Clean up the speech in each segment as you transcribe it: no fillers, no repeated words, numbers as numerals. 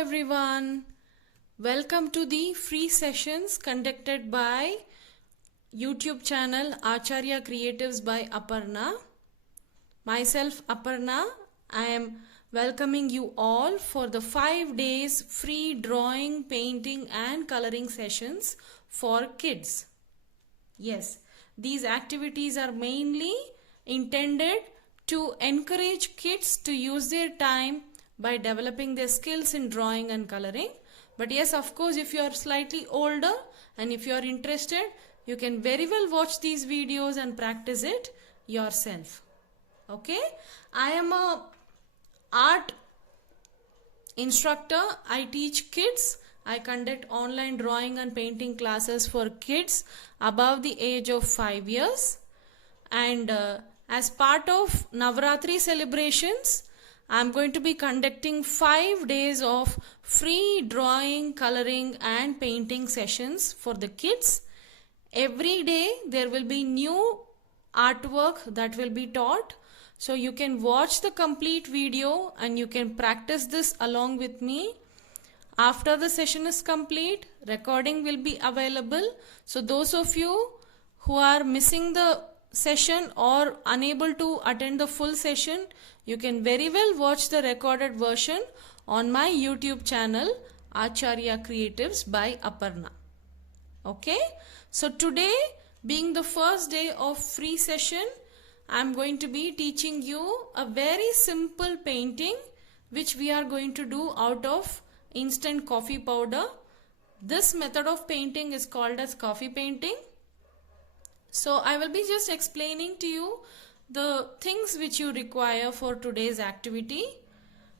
everyone. Welcome to the free sessions conducted by YouTube channel Acharya Creatives by Aparna. Myself Aparna, I am welcoming you all for the 5 days free drawing, painting and coloring sessions for kids. Yes, these activities are mainly intended to encourage kids to use their time by developing their skills in drawing and coloring. But yes, of course, if you are slightly older and if you are interested, you can very well watch these videos and practice it yourself. Okay, I am a art instructor. I teach kids. I conduct online drawing and painting classes for kids above the age of 5 years. And as part of Navratri celebrations, I am going to be conducting 5 days of free drawing, coloring and painting sessions for the kids. Every day there will be new artwork that will be taught. So you can watch the complete video and you can practice this along with me. After the session is complete, recording will be available. So those of you who are missing the session or unable to attend the full session, you can very well watch the recorded version on my YouTube channel Acharya Creatives by Aparna. Okay, so today being the first day of free session, I am going to be teaching you a very simple painting which we are going to do out of instant coffee powder. This method of painting is called as coffee painting. So I will be just explaining to you the things which you require for today's activity.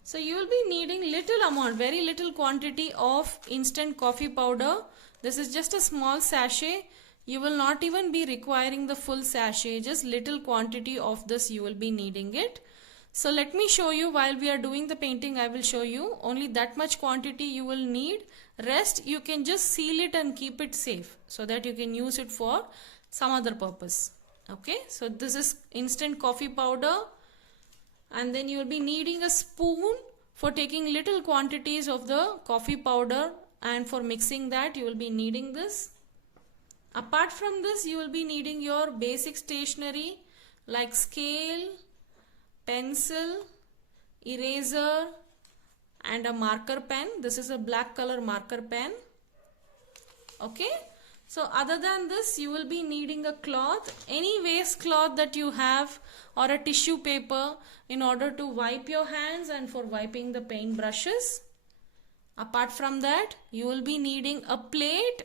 So you will be needing little amount, very little quantity of instant coffee powder. This is just a small sachet. You will not even be requiring the full sachet, just little quantity of this you will be needing it. So let me show you. While we are doing the painting, I will show you only that much quantity you will need. Rest you can just seal it and keep it safe so that you can use it for some other purpose. Okay, so this is instant coffee powder, and then you will be needing a spoon for taking little quantities of the coffee powder, and for mixing that you will be needing this. Apart from this, you will be needing your basic stationery like scale, pencil, eraser and a marker pen. This is a black color marker pen. Okay, so other than this, you will be needing a cloth, any waste cloth that you have, or a tissue paper in order to wipe your hands and for wiping the paint brushes. Apart from that, you will be needing a plate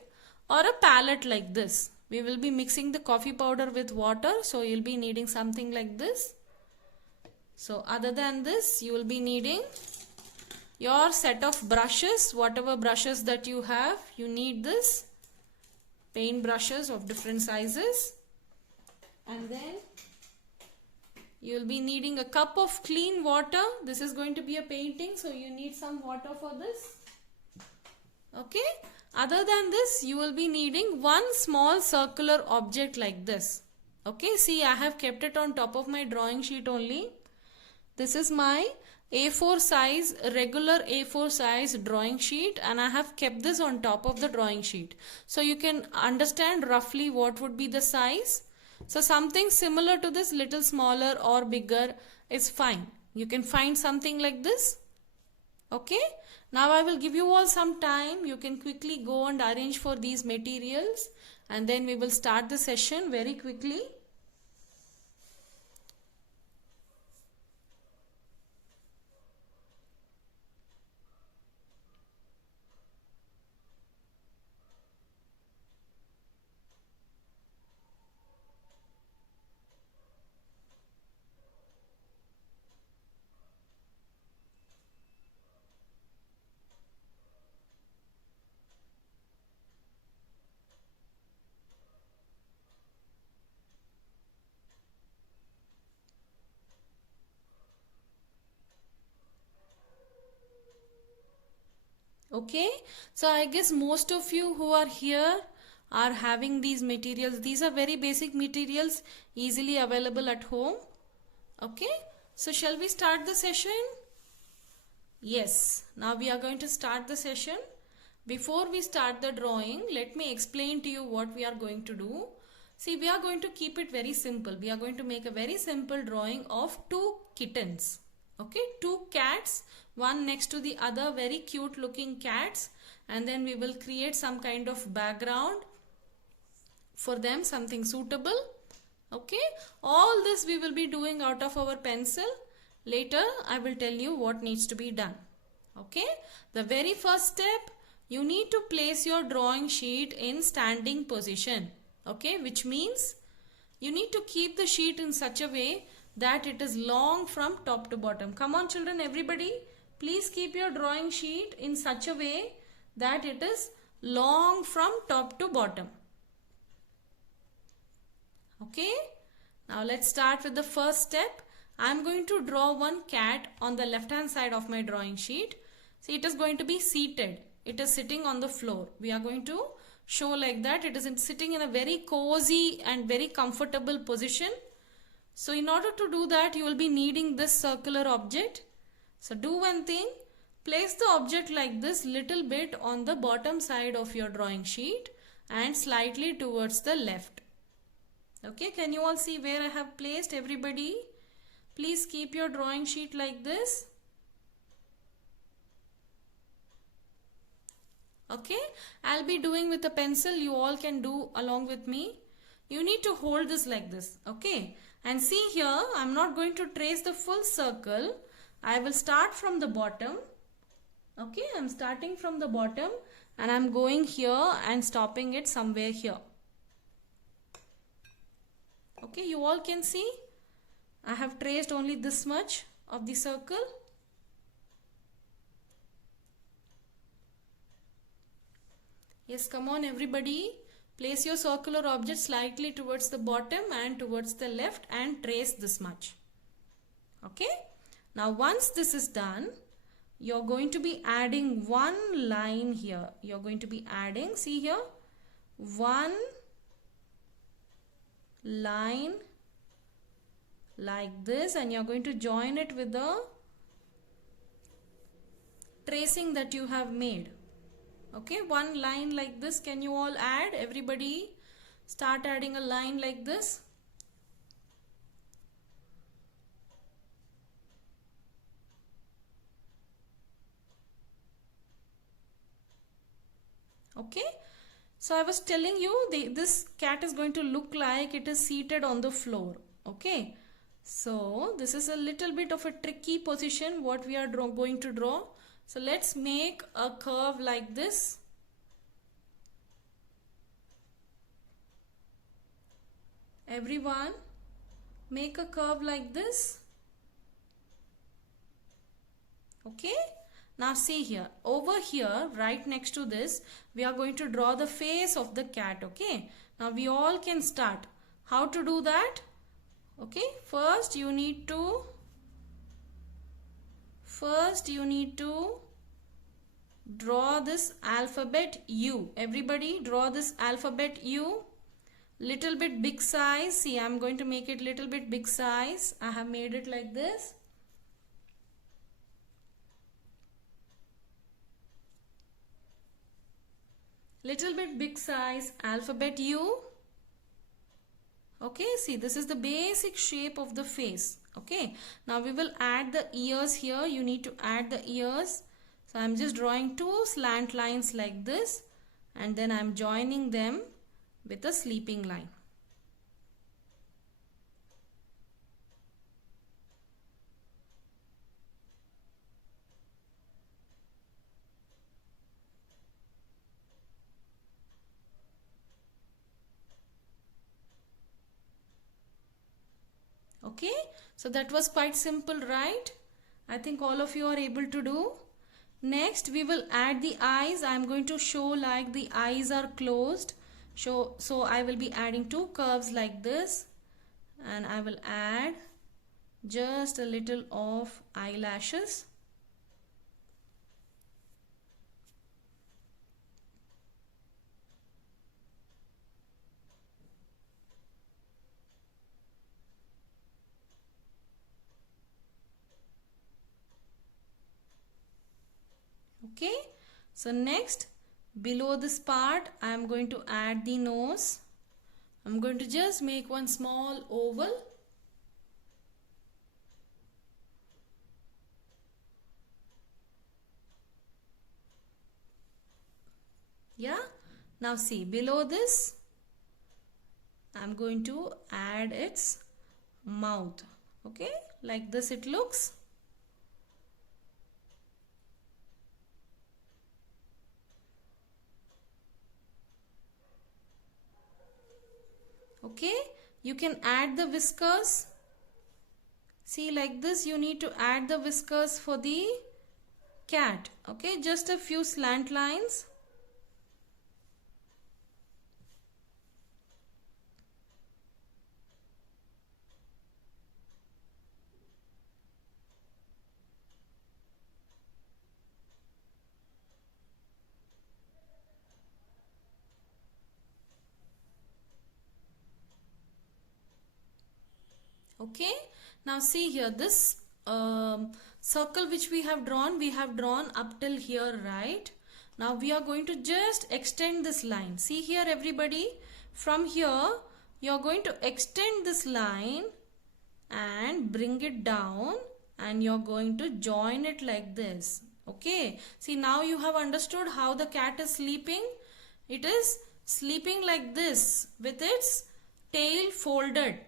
or a palette like this. We will be mixing the coffee powder with water, so you'll be needing something like this. So other than this, you will be needing your set of brushes, whatever brushes that you have. You need this paint brushes of different sizes, and then you will be needing a cup of clean water. This is going to be a painting, so you need some water for this. Okay, other than this, you will be needing one small circular object like this. Okay, see, I have kept it on top of my drawing sheet only. This is my A4 size, regular A4 size drawing sheet, and I have kept this on top of the drawing sheet. So you can understand roughly what would be the size. So something similar to this, little smaller or bigger is fine. You can find something like this. Okay, now I will give you all some time. You can quickly go and arrange for these materials, and then we will start the session very quickly. Okay, so I guess most of you who are here are having these materials. These are very basic materials, easily available at home. Okay, so shall we start the session? Yes, now we are going to start the session. Before we start the drawing, let me explain to you what we are going to do. See, we are going to keep it very simple. We are going to make a very simple drawing of two kittens. Okay, two cats, one next to the other, very cute looking cats. And then we will create some kind of background for them, something suitable. Okay, all this we will be doing out of our pencil. Later I will tell you what needs to be done. Okay, the very first step, you need to place your drawing sheet in standing position. Okay, which means you need to keep the sheet in such a way that it is long from top to bottom. Come on children, everybody, please keep your drawing sheet in such a way that it is long from top to bottom. Okay, now let's start with the first step. I'm going to draw one cat on the left hand side of my drawing sheet. See, it is going to be seated. It is sitting on the floor. We are going to show like that. It is sitting in a very cozy and very comfortable position. So in order to do that, you will be needing this circular object. So do one thing. Place the object like this little bit on the bottom side of your drawing sheet and slightly towards the left. Okay, can you all see where I have placed, everybody? Please keep your drawing sheet like this. Okay, I'll be doing with a pencil. You all can do along with me. You need to hold this like this. Okay, and see here, I'm not going to trace the full circle. I will start from the bottom. Okay, I'm starting from the bottom and I'm going here and stopping it somewhere here. Okay, you all can see I have traced only this much of the circle. Yes, come on everybody. Place your circular object slightly towards the bottom and towards the left and trace this much. Okay. Now once this is done, you're going to be adding one line here. You're going to be adding, see here, one line like this, and you're going to join it with the tracing that you have made. Okay, one line like this. Can you all add? Everybody start adding a line like this. Okay, so I was telling you this cat is going to look like it is seated on the floor. Okay, so this is a little bit of a tricky position what we are going to draw. So let's make a curve like this. Everyone, make a curve like this. Okay, now see here, over here right next to this, we are going to draw the face of the cat. Okay, now we all can start. How to do that? Okay, first you need to draw this alphabet U. Everybody draw this alphabet U. Little bit big size. See, I'm going to make it little bit big size. I have made it like this. Little bit big size alphabet U. Okay, see, this is the basic shape of the face. Okay, now we will add the ears here. You need to add the ears. So I'm just drawing two slant lines like this, and then I'm joining them with a sleeping line. Okay, so that was quite simple, right? I think all of you are able to do. Next, we will add the eyes. I am going to show like the eyes are closed. So I will be adding two curves like this, and I will add just a little of eyelashes. Okay, so next below this part I am going to add the nose. I'm going to just make one small oval. Yeah, now see, below this I'm going to add its mouth. Okay, like this it looks. Okay, you can add the whiskers. See, like this you need to add the whiskers for the cat. Okay, just a few slant lines. Okay, now see here, this circle which we have drawn up till here, right? Now we are going to just extend this line. See here everybody, from here you are going to extend this line and bring it down, and you're going to join it like this. Okay, see, now you have understood how the cat is sleeping. It is sleeping like this with its tail folded.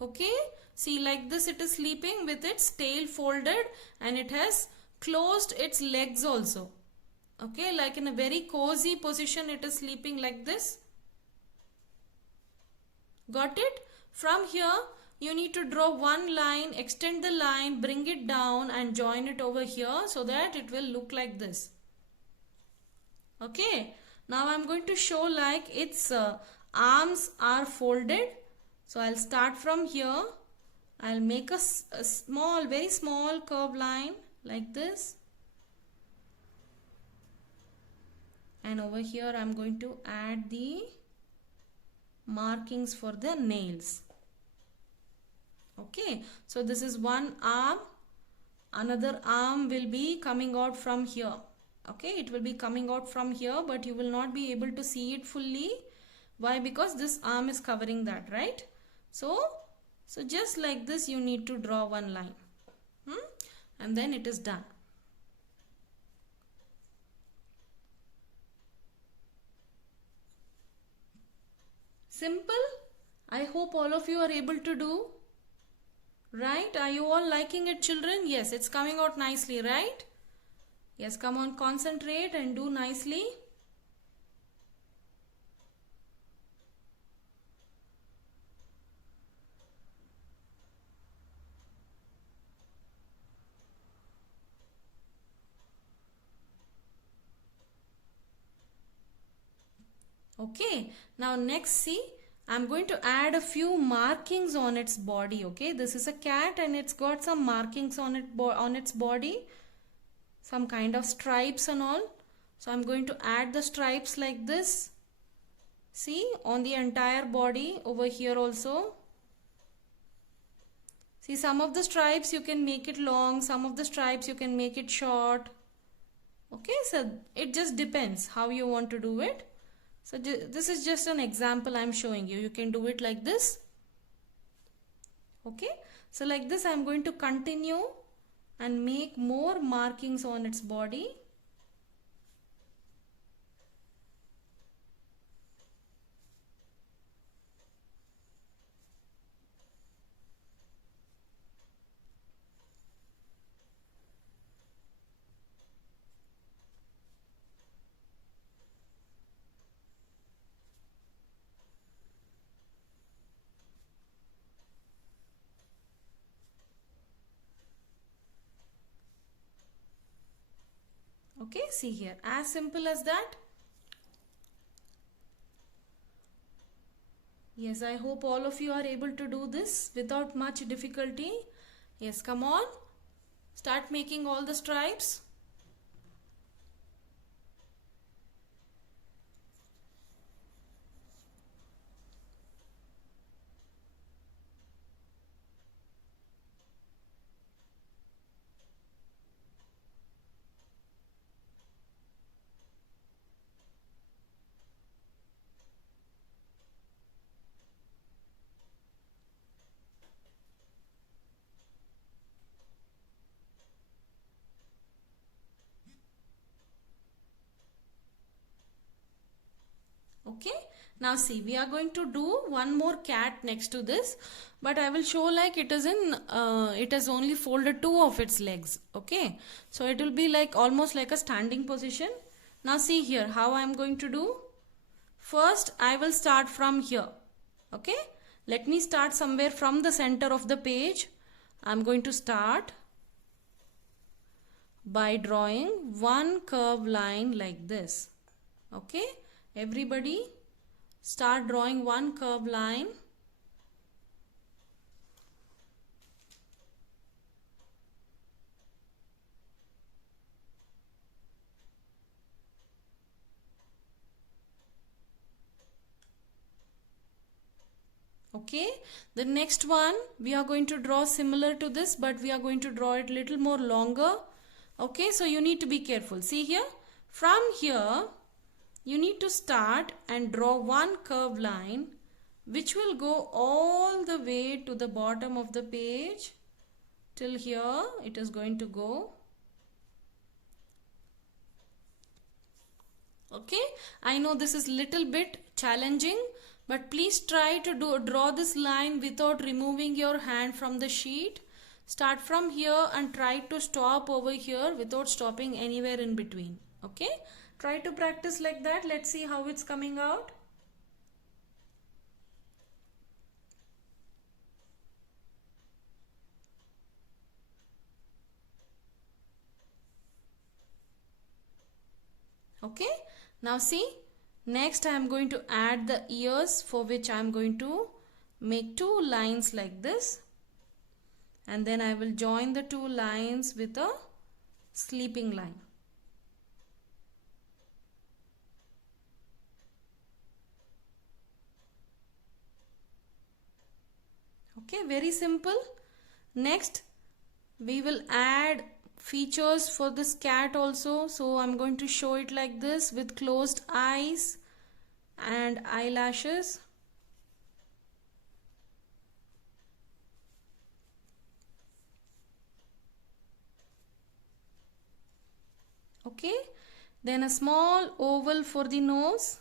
Okay, see, like this it is sleeping with its tail folded, and it has closed its legs also. Okay, like in a very cozy position it is sleeping like this. Got it? From here you need to draw one line, extend the line, bring it down and join it over here so that it will look like this. Okay, now I'm going to show like its arms are folded. So I'll start from here. I'll make a small, very small curve line like this. And over here I'm going to add the markings for the nails. Okay, so this is one arm. Another arm will be coming out from here. Okay, it will be coming out from here, but you will not be able to see it fully. Why? Because this arm is covering that, right? So just like this you need to draw one line. And then it is done. Simple. I hope all of you are able to do. Right? Are you all liking it, children? Yes, it's coming out nicely, right? Yes, come on, concentrate and do nicely. Okay, now next see, I'm going to add a few markings on its body. Okay, this is a cat and it's got some markings on its body, some kind of stripes and all. So I'm going to add the stripes like this. See, on the entire body, over here also. See, some of the stripes you can make it long, some of the stripes you can make it short. Okay, so it just depends how you want to do it. So this is just an example I'm showing you. You can do it like this. Okay, so like this I'm going to continue and make more markings on its body. Okay, see here, as simple as that. Yes, I hope all of you are able to do this without much difficulty. Yes, come on, start making all the stripes. Now see, we are going to do one more cat next to this, but I will show like it is in, it has only folded two of its legs. Okay, so it will be like almost like a standing position. Now see here how I am going to do. First, I will start from here. Okay, let me start somewhere from the center of the page. I am going to start by drawing one curved line like this. Okay, everybody start drawing one curved line. Okay, the next one we are going to draw similar to this, but we are going to draw it little more longer. Okay, so you need to be careful. See here, from here you need to start and draw one curved line which will go all the way to the bottom of the page. Till here it is going to go. Okay, I know this is little bit challenging, but please try to draw this line without removing your hand from the sheet. Start from here and try to stop over here without stopping anywhere in between. Okay, try to practice like that. Let's see how it's coming out. Okay, now see, next I am going to add the ears, for which I am going to make two lines like this, and then I will join the two lines with a sleeping line. Okay, very simple. Next we will add features for this cat also, so I'm going to show it like this with closed eyes and eyelashes. Okay, then a small oval for the nose,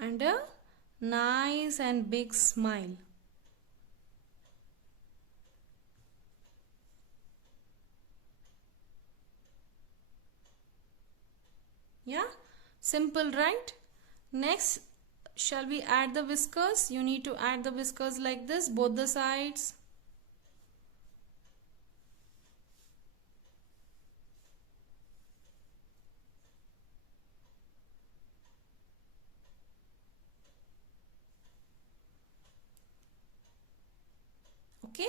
and a nice and big smile. Yeah, simple, right? Next, shall we add the whiskers? You need to add the whiskers like this, both the sides. Okay,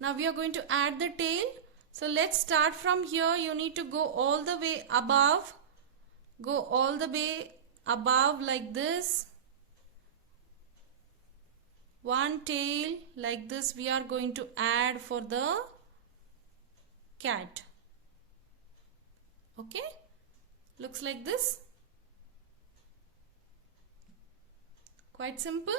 now we are going to add the tail. So let's start from here. You need to go all the way above. Go all the way above like this. One tail like this we are going to add for the cat. Okay, looks like this. Quite simple.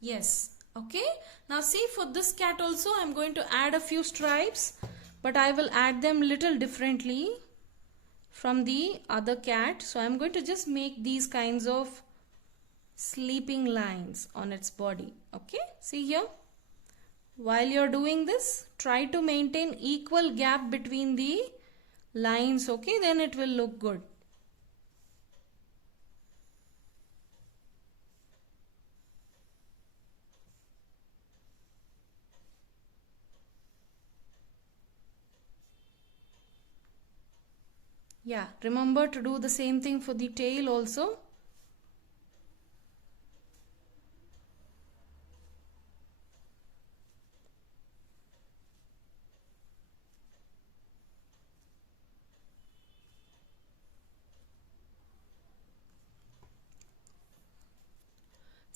Yes, okay. Now see, for this cat also I am going to add a few stripes, but I will add them little differently from the other cat. So I am going to just make these kinds of sleeping lines on its body. Okay, see here. While you are doing this, try to maintain equal gap between the lines. Okay, then it will look good. Yeah, remember to do the same thing for the tail also.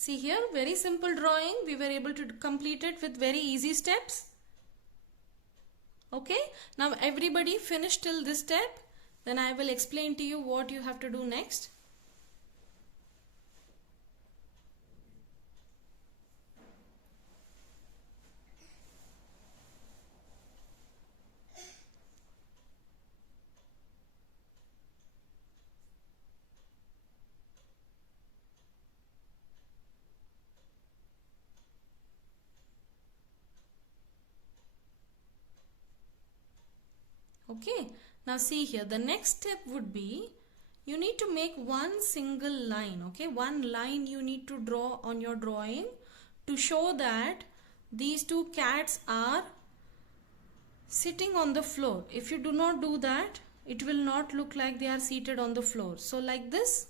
See here, very simple drawing. We were able to complete it with very easy steps. Okay, now everybody finish till this step. Then I will explain to you what you have to do next. Okay, now see here, the next step would be you need to make one single line. Okay, one line you need to draw on your drawing to show that these two cats are sitting on the floor. If you do not do that, it will not look like they are seated on the floor. So like this,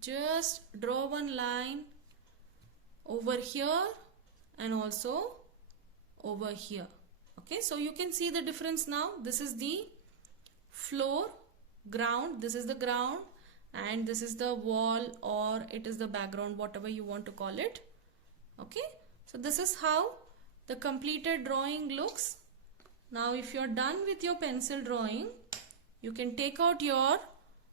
just draw one line over here and also over here. Okay, so you can see the difference now. This is the floor, ground, this is the ground, and this is the wall, or it is the background, whatever you want to call it. Okay, so this is how the completed drawing looks. Now if you are done with your pencil drawing, you can take out your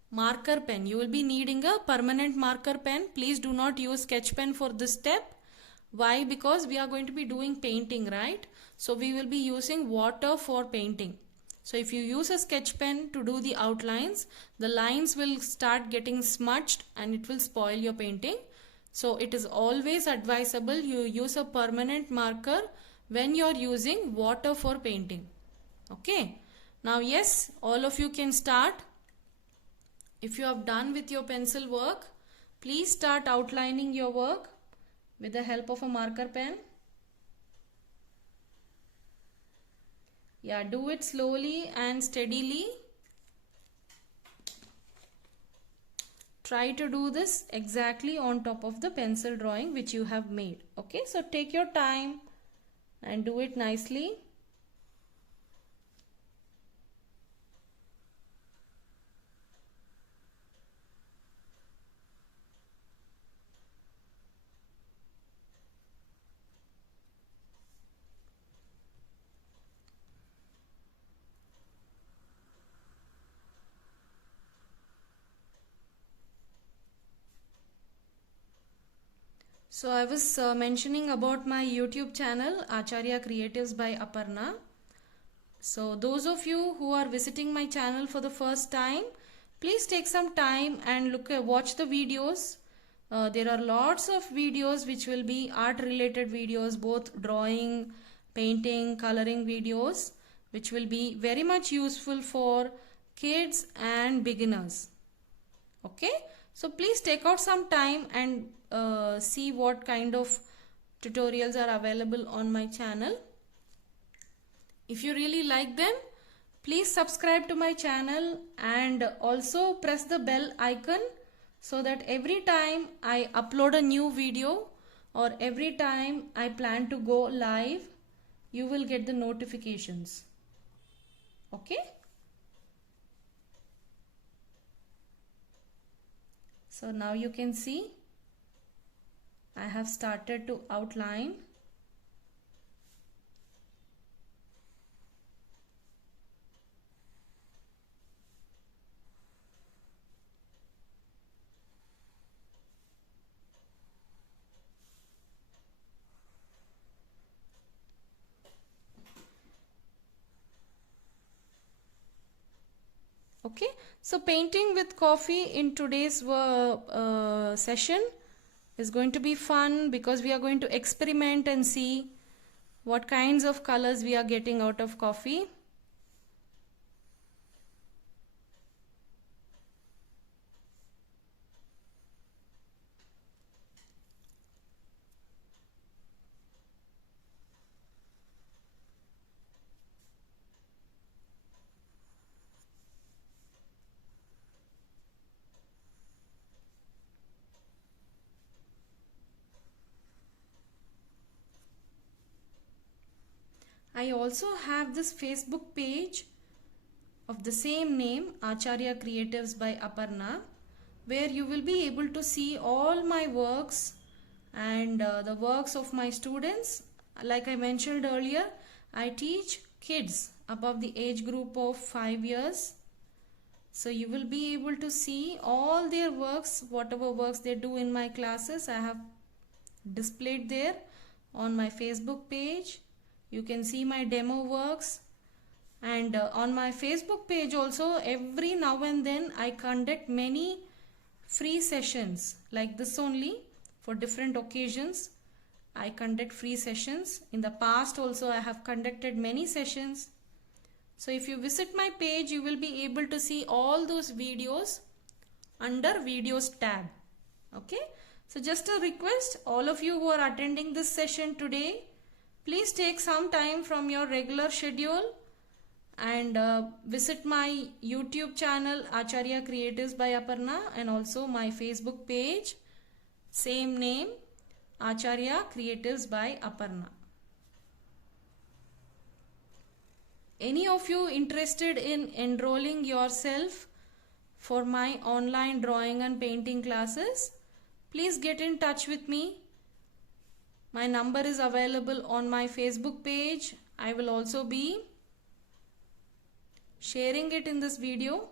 marker pen. You will be needing a permanent marker pen. Please do not use sketch pen for this step. Why? Because we are going to be doing painting, right? So we will be using water for painting. So if you use a sketch pen to do the outlines, the lines will start getting smudged and it will spoil your painting. So it is always advisable you use a permanent marker when you are using water for painting. Okay. Now yes, all of you can start. If you have done with your pencil work, please start outlining your work with the help of a marker pen. Yeah, do it slowly and steadily. Try to do this exactly on top of the pencil drawing which you have made. Okay, so take your time and do it nicely. So I was mentioning about my YouTube channel, Acharya Creatives by Aparna. So those of you who are visiting my channel for the first time, please take some time and watch the videos. There are lots of videos which will be art related videos, both drawing, painting, coloring videos, which will be very much useful for kids and beginners. Okay, so please take out some time and see what kind of tutorials are available on my channel. If you really like them, please subscribe to my channel and also press the bell icon so that every time I upload a new video or every time I plan to go live, you will get the notifications. Okay? So now you can see I have started to outline. Okay, so painting with coffee in today's session is going to be fun because we are going to experiment and see what kinds of colors we are getting out of coffee. I also have this Facebook page of the same name, Acharya Creatives by Aparna, where you will be able to see all my works and the works of my students. Like I mentioned earlier, I teach kids above the age group of 5 years. So you will be able to see all their works, whatever works they do in my classes. I have displayed there on my Facebook page. You can see my demo works. And on my Facebook page also, every now and then I conduct many free sessions like this only for different occasions. I conduct free sessions. In the past also I have conducted many sessions. So if you visit my page, you will be able to see all those videos under videos tab. Okay. So just a request, all of you who are attending this session today, please take some time from your regular schedule and visit my YouTube channel Acharya Creatives by Aparna, and also my Facebook page, same name, Acharya Creatives by Aparna. Any of you interested in enrolling yourself for my online drawing and painting classes, please get in touch with me. My number is available on my Facebook page. I will also be sharing it in this video.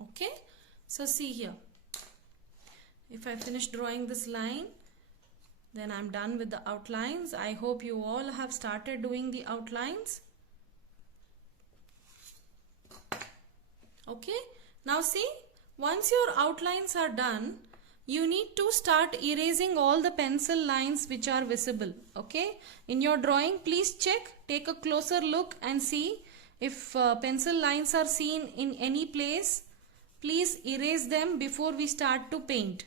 Okay, so see here, if I finish drawing this line, then I'm done with the outlines. I hope you all have started doing the outlines. Okay, now see, once your outlines are done, you need to start erasing all the pencil lines which are visible. Okay, in your drawing, please check, take a closer look and see if pencil lines are seen in any place. Please erase them before we start to paint.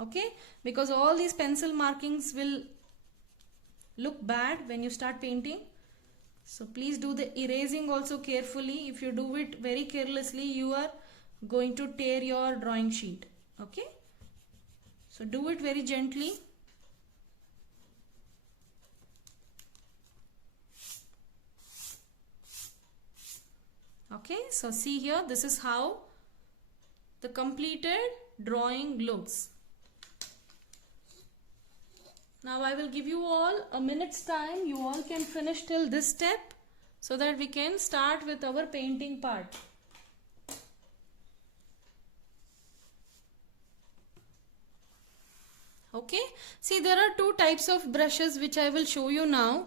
Okay, because all these pencil markings will look bad when you start painting. So please do the erasing also carefully. If you do it very carelessly, you are going to tear your drawing sheet. Okay, so do it very gently. Okay, so see here, this is how the completed drawing looks. Now I will give you all a minute's time. You all can finish till this step so that we can start with our painting part. Okay, see, there are two types of brushes which I will show you now.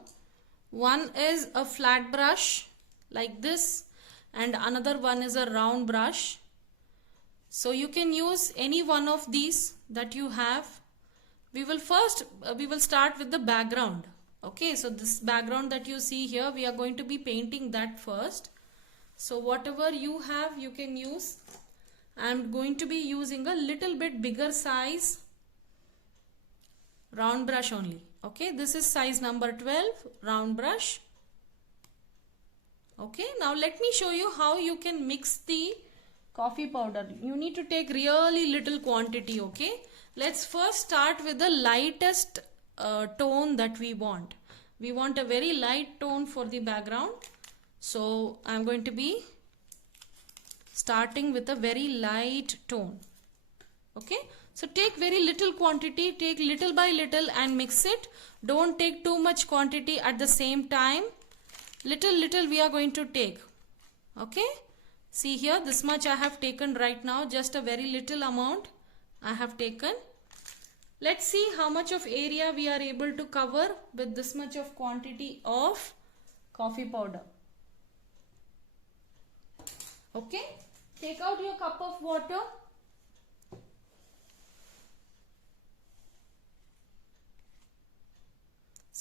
One is a flat brush like this, and another one is a round brush. So you can use any one of these that you have. We will start with the background. Okay, so this background that you see here, we are going to be painting that first. So whatever you have, you can use. I am going to be using a little bit bigger size round brush only. Okay, this is size number 12 round brush. Okay, now let me show you how you can mix the coffee powder. You need to take really little quantity. Okay, let's first start with the lightest tone that we want. We want a very light tone for the background. So I'm going to be starting with a very light tone. Okay, so take very little quantity, take little by little and mix it. Don't take too much quantity at the same time. Little we are going to take. Okay, see here, this much I have taken right now, just a very little amount I have taken. Let's see how much of area we are able to cover with this much of quantity of coffee powder. Okay, take out your cup of water.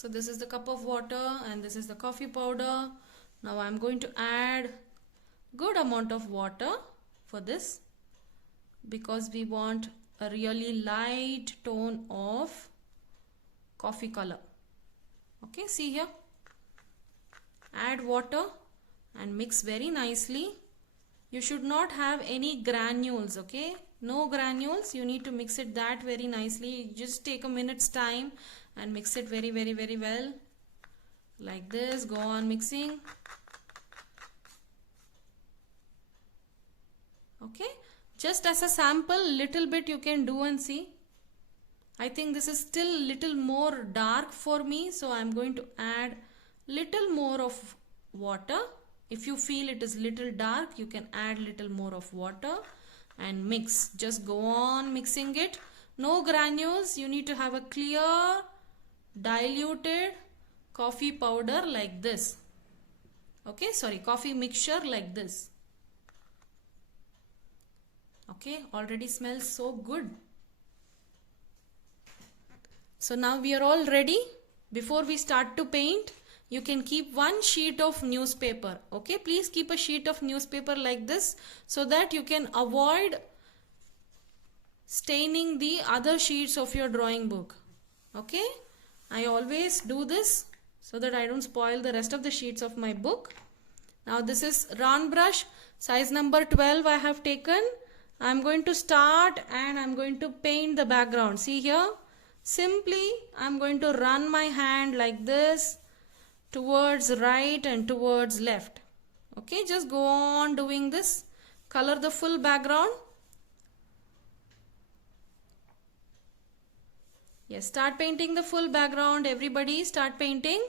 So this is the cup of water and this is the coffee powder. Now I'm going to add good amount of water for this because we want a really light tone of coffee color. Okay, see here. Add water and mix very nicely. You should not have any granules, okay? No granules. You need to mix it that very nicely. Just take a minute's time and mix it very well. Like this. Go on mixing. Okay. Just as a sample, little bit you can do and see. I think this is still little more dark for me, so I'm going to add little more of water. If you feel it is little dark, you can add little more of water and mix. Just go on mixing it. No granules. You need to have a clear, diluted coffee powder like this. Okay, sorry, coffee mixture like this. Okay, already smells so good. So now we are all ready. Before we start to paint, you can keep one sheet of newspaper. Okay, please keep a sheet of newspaper like this so that you can avoid staining the other sheets of your drawing book. Okay, I always do this so that I don't spoil the rest of the sheets of my book. Now this is round brush, size number 12 I have taken. I'm going to start and I'm going to paint the background. See here, simply I'm going to run my hand like this towards right and towards left. Okay, just go on doing this. Color the full background. Yes, start painting the full background. Everybody start painting.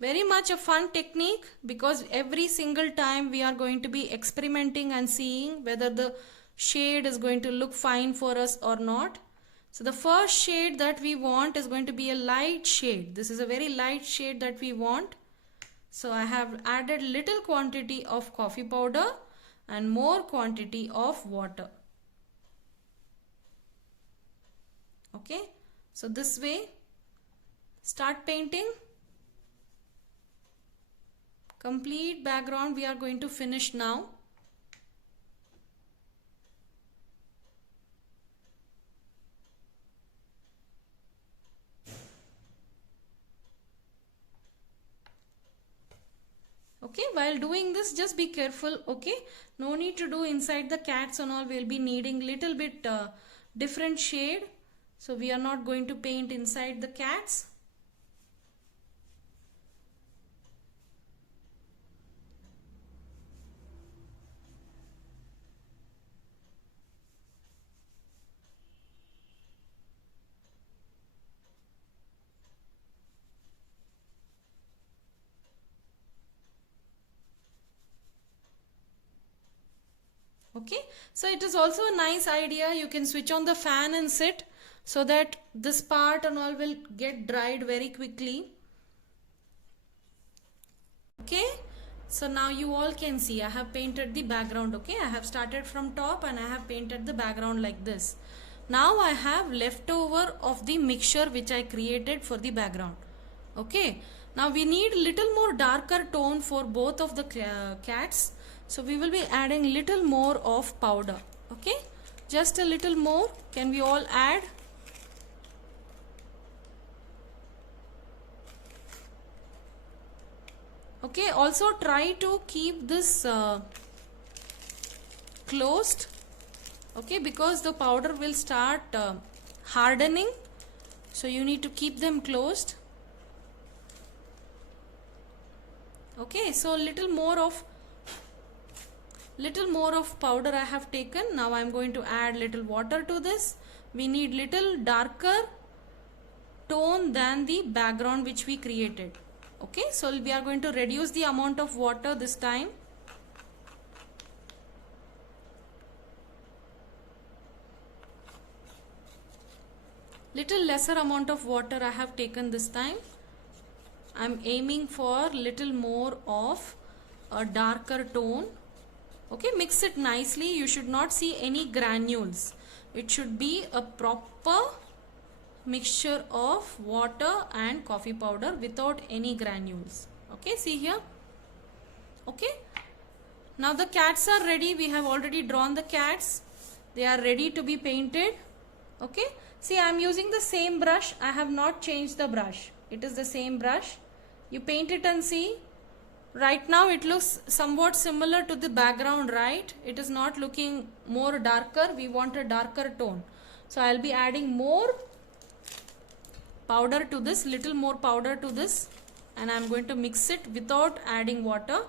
Very much a fun technique because every single time we are going to be experimenting and seeing whether the shade is going to look fine for us or not. So the first shade that we want is going to be a light shade. This is a very light shade that we want. So I have added little quantity of coffee powder and more quantity of water. Okay, so this way, start painting. Complete background we are going to finish now. Okay, while doing this, just be careful. Okay, no need to do inside the cats and all. We'll be needing little bit different shade. So we are not going to paint inside the cats. Okay, so it is also a nice idea. You can switch on the fan and sit so that this part and all will get dried very quickly. Okay, so now you all can see I have painted the background. Okay, I have started from top and I have painted the background like this. Now I have leftover of the mixture which I created for the background. Okay, now we need little more darker tone for both of the cats. So we will be adding little more of powder. Okay, just a little more. Can we all add? Okay, also try to keep this closed. Okay, because the powder will start hardening. So you need to keep them closed. Okay, so little more of powder I have taken. Now I am going to add little water to this. We need little darker tone than the background which we created. Okay, so we are going to reduce the amount of water this time. Little lesser amount of water I have taken this time. I am aiming for little more of a darker tone. Okay, mix it nicely. You should not see any granules. It should be a proper mixture of water and coffee powder without any granules. Okay, see here. Okay, now the cats are ready. We have already drawn the cats. They are ready to be painted. Okay, see, I am using the same brush. I have not changed the brush. It is the same brush. You paint it and see. Right now it looks somewhat similar to the background, right? It is not looking more darker. We want a darker tone. So I'll be adding more powder to this, little more powder to this, and I'm going to mix it without adding water.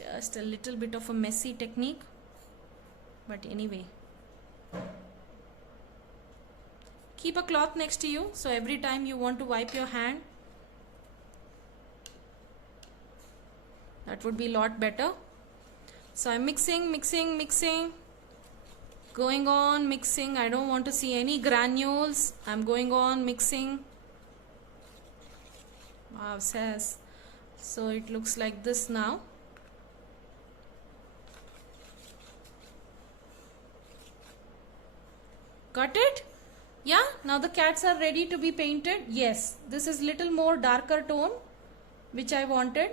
Just a little bit of a messy technique, but anyway. Keep a cloth next to you, so every time you want to wipe your hand, that would be a lot better. So I'm mixing, going on mixing. I don't want to see any granules. I'm going on mixing. Wow, says. So it looks like this now. Got it? Yeah, now the cats are ready to be painted. Yes, this is little more darker tone which I wanted.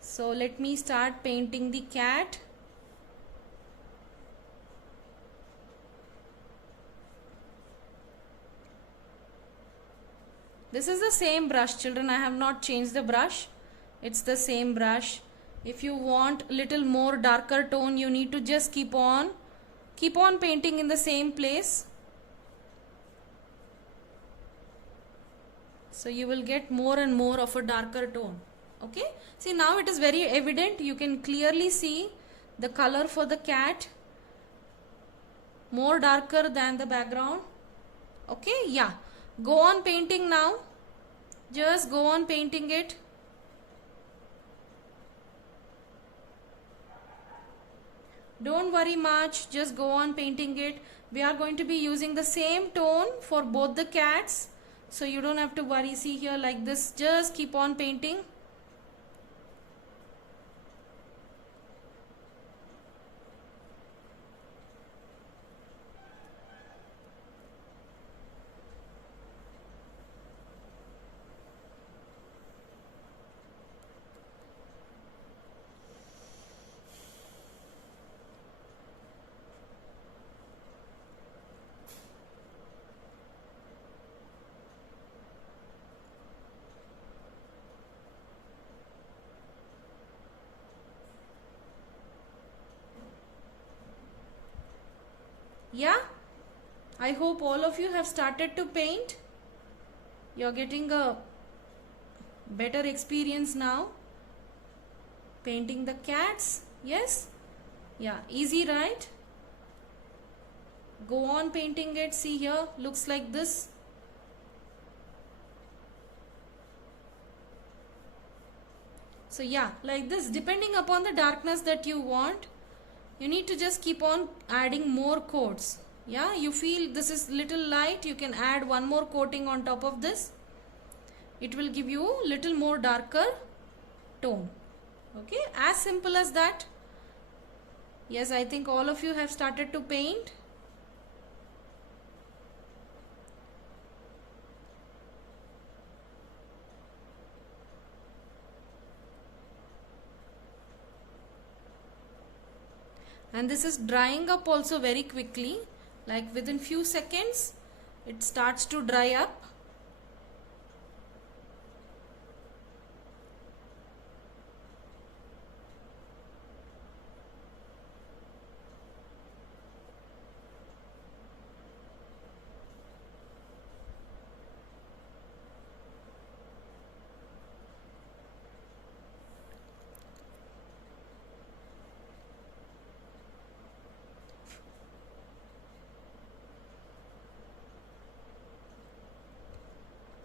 So let me start painting the cat. This is the same brush, children. I have not changed the brush. It's the same brush. If you want little more darker tone, you need to just keep on painting in the same place. So you will get more and more of a darker tone. Okay, see, now it is very evident. You can clearly see the color for the cat more darker than the background. Okay, yeah, go on painting now. Just go on painting it. Don't worry much, just go on painting it. We are going to be using the same tone for both the cats, so you don't have to worry. See here, like this, just keep on painting. Yeah, I hope all of you have started to paint. You're getting a better experience now painting the cats. Yes, yeah, easy, right? Go on painting it. See here, looks like this. So yeah, like this, depending upon the darkness that you want, you need to just keep on adding more coats. Yeah, you feel this is little light, you can add one more coating on top of this. It will give you little more darker tone. Okay, as simple as that. Yes, I think all of you have started to paint. And this is drying up also very quickly, like within few seconds it starts to dry up.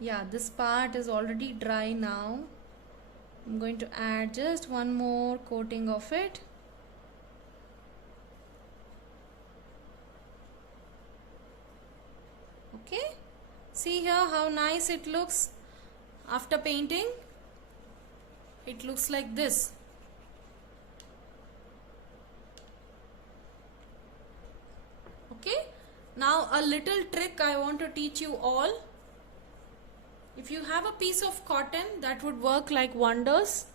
Yeah, this part is already dry now. I'm going to add just one more coating of it. Okay, see here how nice it looks after painting. It looks like this. Now a little trick I want to teach you all. If you have a piece of cotton, that would work like wonders.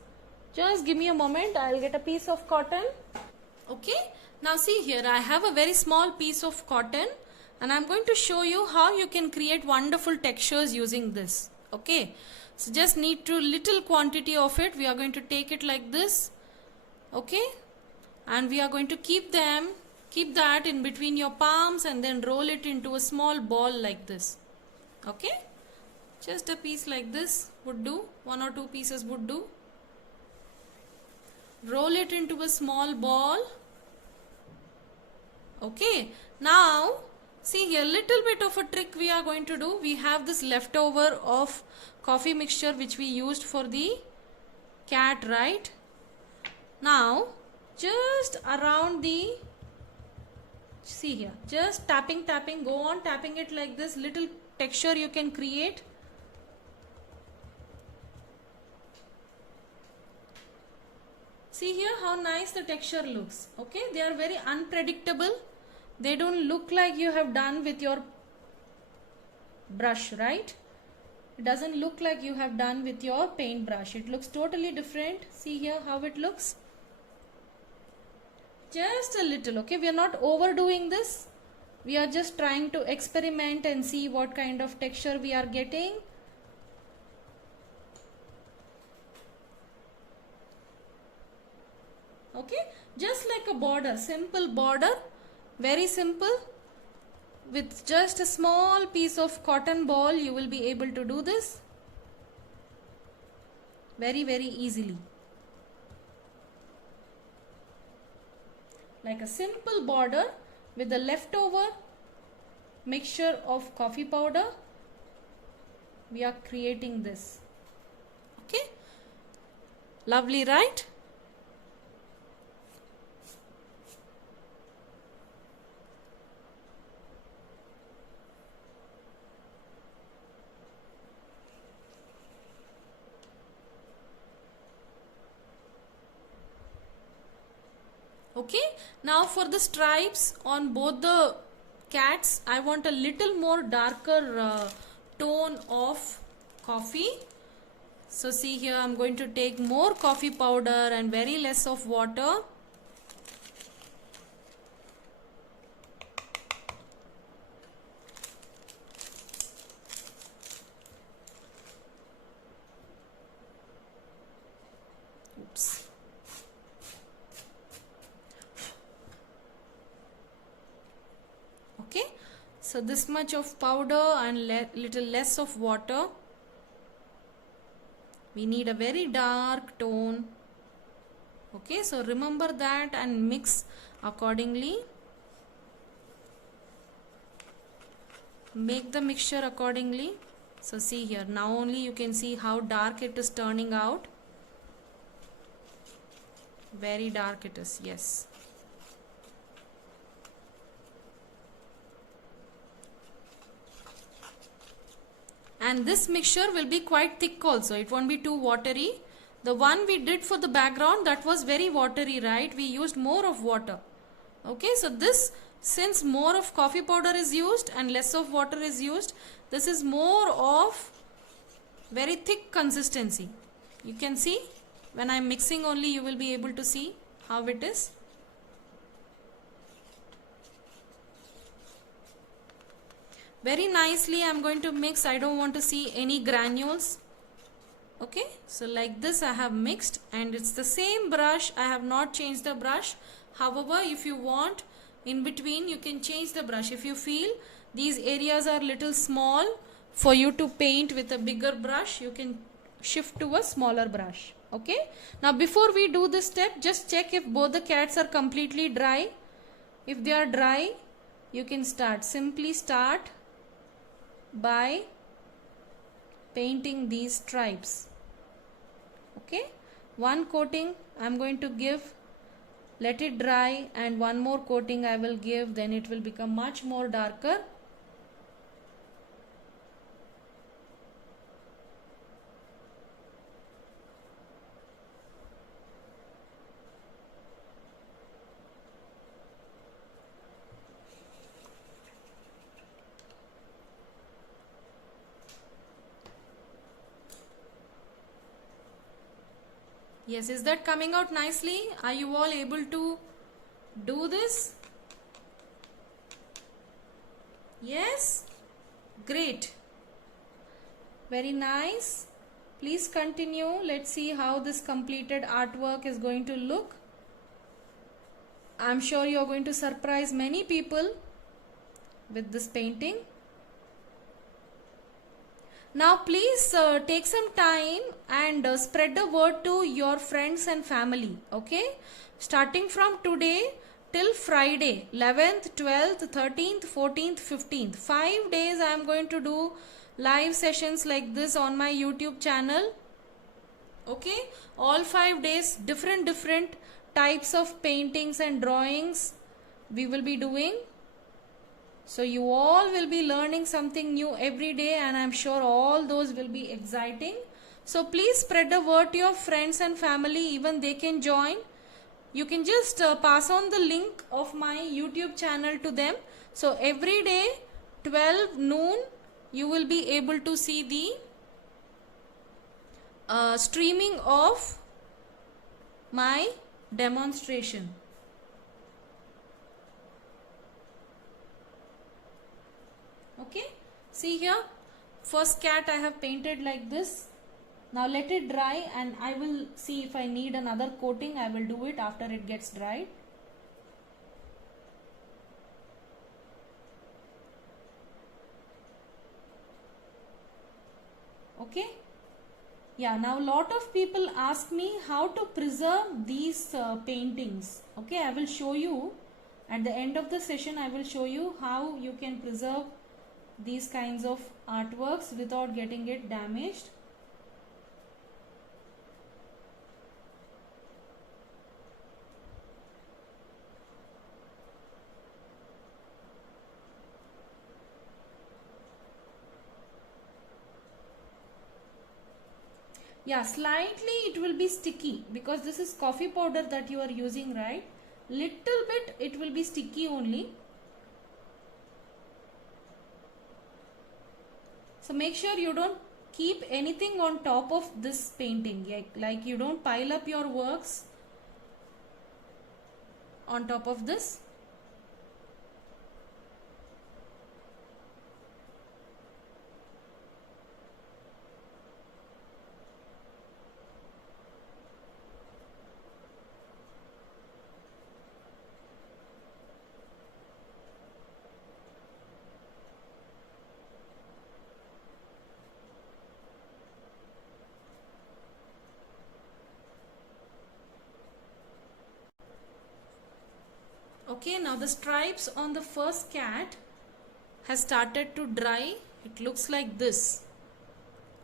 Just give me a moment, I'll get a piece of cotton. Okay, now see here, I have a very small piece of cotton and I'm going to show you how you can create wonderful textures using this. Okay, so just need to little quantity of it. We are going to take it like this. Okay, and we are going to keep that in between your palms and then roll it into a small ball like this. Okay, just a piece like this would do, 1 or 2 pieces would do. Roll it into a small ball. Okay, now see here, little bit of a trick we are going to do. We have this leftover of coffee mixture which we used for the cat, right? Now just around the, see here, just tapping, go on tapping it like this. Little texture you can create. See here how nice the texture looks. Okay, they are very unpredictable. They don't look like you have done with your brush, right? It doesn't look like you have done with your paintbrush. It looks totally different. See here how it looks. Just a little, okay? We are not overdoing this. We are just trying to experiment and see what kind of texture we are getting. Okay, just like a border, simple border, very simple. With just a small piece of cotton ball, you will be able to do this very, very easily. Like a simple border with the leftover mixture of coffee powder, we are creating this. Okay, lovely, right? Okay, now for the stripes on both the cats, I want a little more darker tone of coffee. So see here, I'm going to take more coffee powder and very less of water. Oops. Okay, so this much of powder and little less of water. We need a very dark tone. Okay, so remember that and mix accordingly. Make the mixture accordingly. So see here, now only you can see how dark it is turning out. Very dark it is, yes. And this mixture will be quite thick also. It won't be too watery. The one we did for the background, that was very watery, right? We used more of water. Okay, so this, since more of coffee powder is used and less of water is used, this is more of very thick consistency. You can see when I am mixing only, you will be able to see how it is. Very nicely I am going to mix. I don't want to see any granules. Okay, so like this I have mixed and it's the same brush. I have not changed the brush. However, if you want, in between you can change the brush. If you feel these areas are little small for you to paint with a bigger brush, you can shift to a smaller brush. Okay, now before we do this step, just check if both the cats are completely dry. If they are dry, you can start. Simply start by painting these stripes. Okay, one coating I am going to give, let it dry, and one more coating I will give, then it will become much more darker. Yes, is that coming out nicely? Are you all able to do this? Yes? Great. Very nice. Please continue. Let's see how this completed artwork is going to look. I'm sure you're going to surprise many people with this painting. Now please take some time and spread the word to your friends and family. Okay? Starting from today till Friday, 11th, 12th, 13th, 14th, 15th. 5 days I am going to do live sessions like this on my YouTube channel. Okay? All 5 days, different types of paintings and drawings we will be doing. So you all will be learning something new every day, and I'm sure all those will be exciting. So please spread the word to your friends and family, even they can join. You can just pass on the link of my YouTube channel to them. So every day 12 noon you will be able to see the streaming of my demonstration. Okay, see here, first cat I have painted like this. Now let it dry and I will see if I need another coating. I will do it after it gets dried. Okay, yeah, now lot of people ask me how to preserve these paintings. Okay, I will show you at the end of the session. I will show you how you can preserve these kinds of artworks without getting it damaged. Yeah, slightly it will be sticky because this is coffee powder that you are using, right? Little bit it will be sticky only. So make sure you don't keep anything on top of this painting, like you don't pile up your works on top of this. Okay, now the stripes on the first cat has started to dry. It looks like this.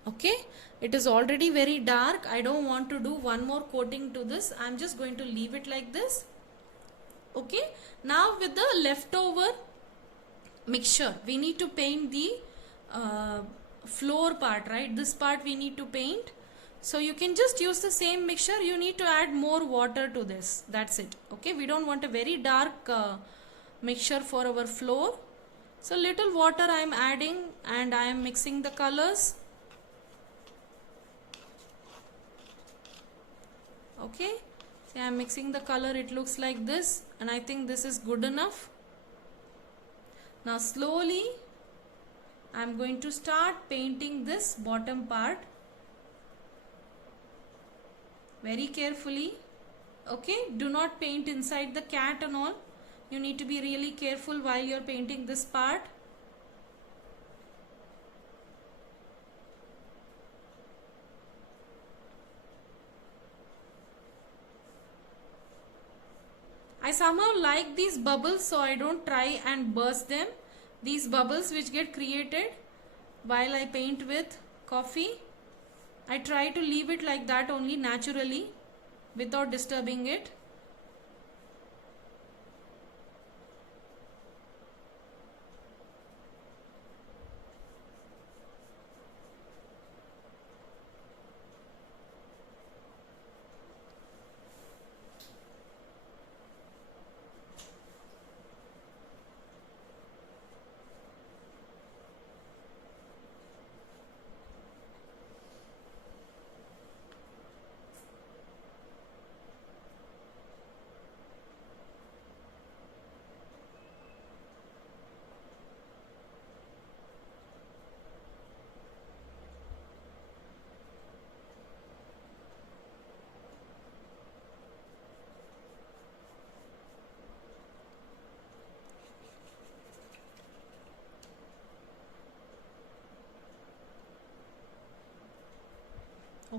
Okay, it is already very dark. I don't want to do one more coating to this. I'm just going to leave it like this. Okay, now with the leftover mixture we need to paint the floor part, right? This part we need to paint. So you can just use the same mixture. You need to add more water to this. That's it. Okay, we don't want a very dark mixture for our floor. So little water I am adding and I am mixing the colors. Okay, see, I am mixing the color. It looks like this, and I think this is good enough. Now slowly I am going to start painting this bottom part very carefully. Okay, do not paint inside the cat and all. You need to be really careful while you are painting this part. I somehow like these bubbles, so I don't try and burst them. These bubbles which get created while I paint with coffee, I try to leave it like that only, naturally, without disturbing it.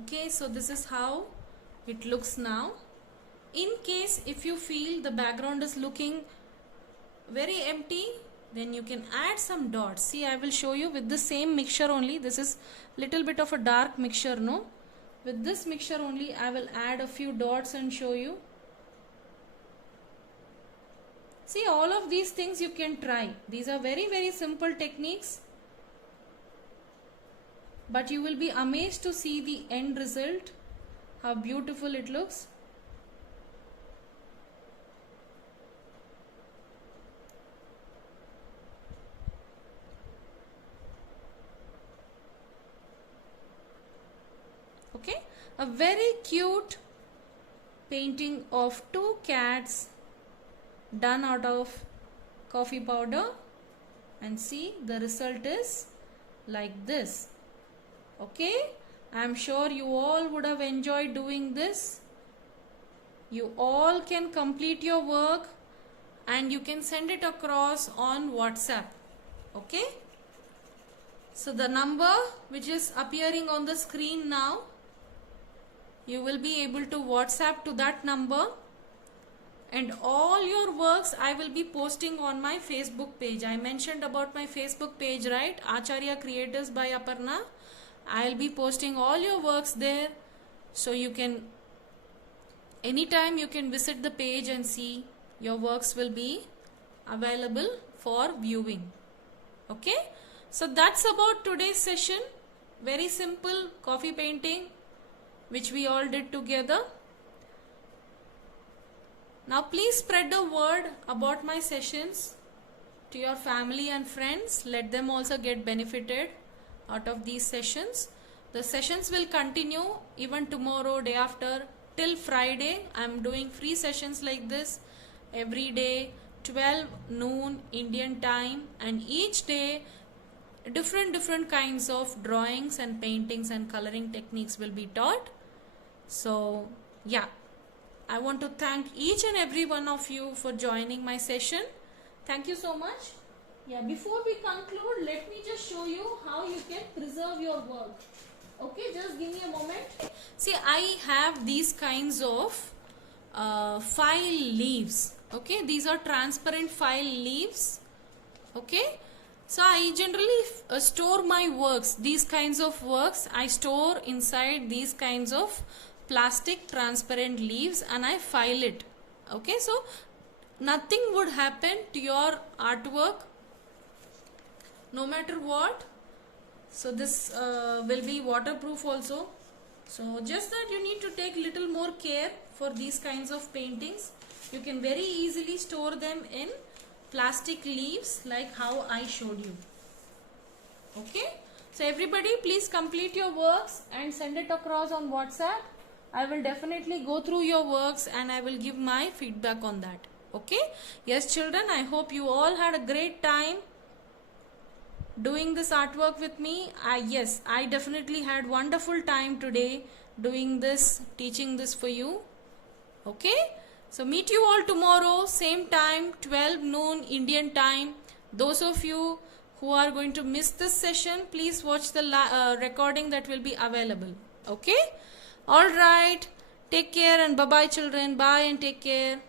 Okay, so this is how it looks now. In case if you feel the background is looking very empty, then you can add some dots. See, I will show you with the same mixture only. This is little bit of a dark mixture, no? With this mixture only I will add a few dots and show you. See, all of these things you can try. These are very simple techniques, but you will be amazed to see the end result, how beautiful it looks. Okay, a very cute painting of two cats done out of coffee powder, and see, the result is like this. Okay, I am sure you all would have enjoyed doing this. You all can complete your work and you can send it across on WhatsApp. Okay, so the number which is appearing on the screen now, you will be able to WhatsApp to that number, and all your works I will be posting on my Facebook page. I mentioned about my Facebook page, right? Acharya Creators by Aparna. I'll be posting all your works there, so you can anytime you can visit the page and see. Your works will be available for viewing. Okay, so that's about today's session. Very simple coffee painting which we all did together. Now please spread the word about my sessions to your family and friends. Let them also get benefited out of these sessions. The sessions will continue even tomorrow, day after, till Friday. I am doing free sessions like this every day, 12 noon Indian time, and each day different kinds of drawings and paintings and coloring techniques will be taught. So yeah, I want to thank each and every one of you for joining my session. Thank you so much. Yeah, before we conclude, let me just show you how you can preserve your work. Okay, just give me a moment. See, I have these kinds of file leaves. Okay, these are transparent file leaves. Okay, so I generally store my works. These kinds of works I store inside these kinds of plastic transparent leaves, and I file it. Okay, so nothing would happen to your artwork no matter what. So this will be waterproof also. So just that you need to take little more care for these kinds of paintings. You can very easily store them in plastic leaves like how I showed you. Okay, so everybody please complete your works and send it across on WhatsApp. I will definitely go through your works and I will give my feedback on that. Okay, yes children, I hope you all had a great time doing this artwork with me. Yes, I definitely had wonderful time today doing this, teaching this for you. Okay, so meet you all tomorrow, same time, 12 noon Indian time. Those of you who are going to miss this session, please watch the recording that will be available. Okay, all right, take care and bye bye children. Bye and take care.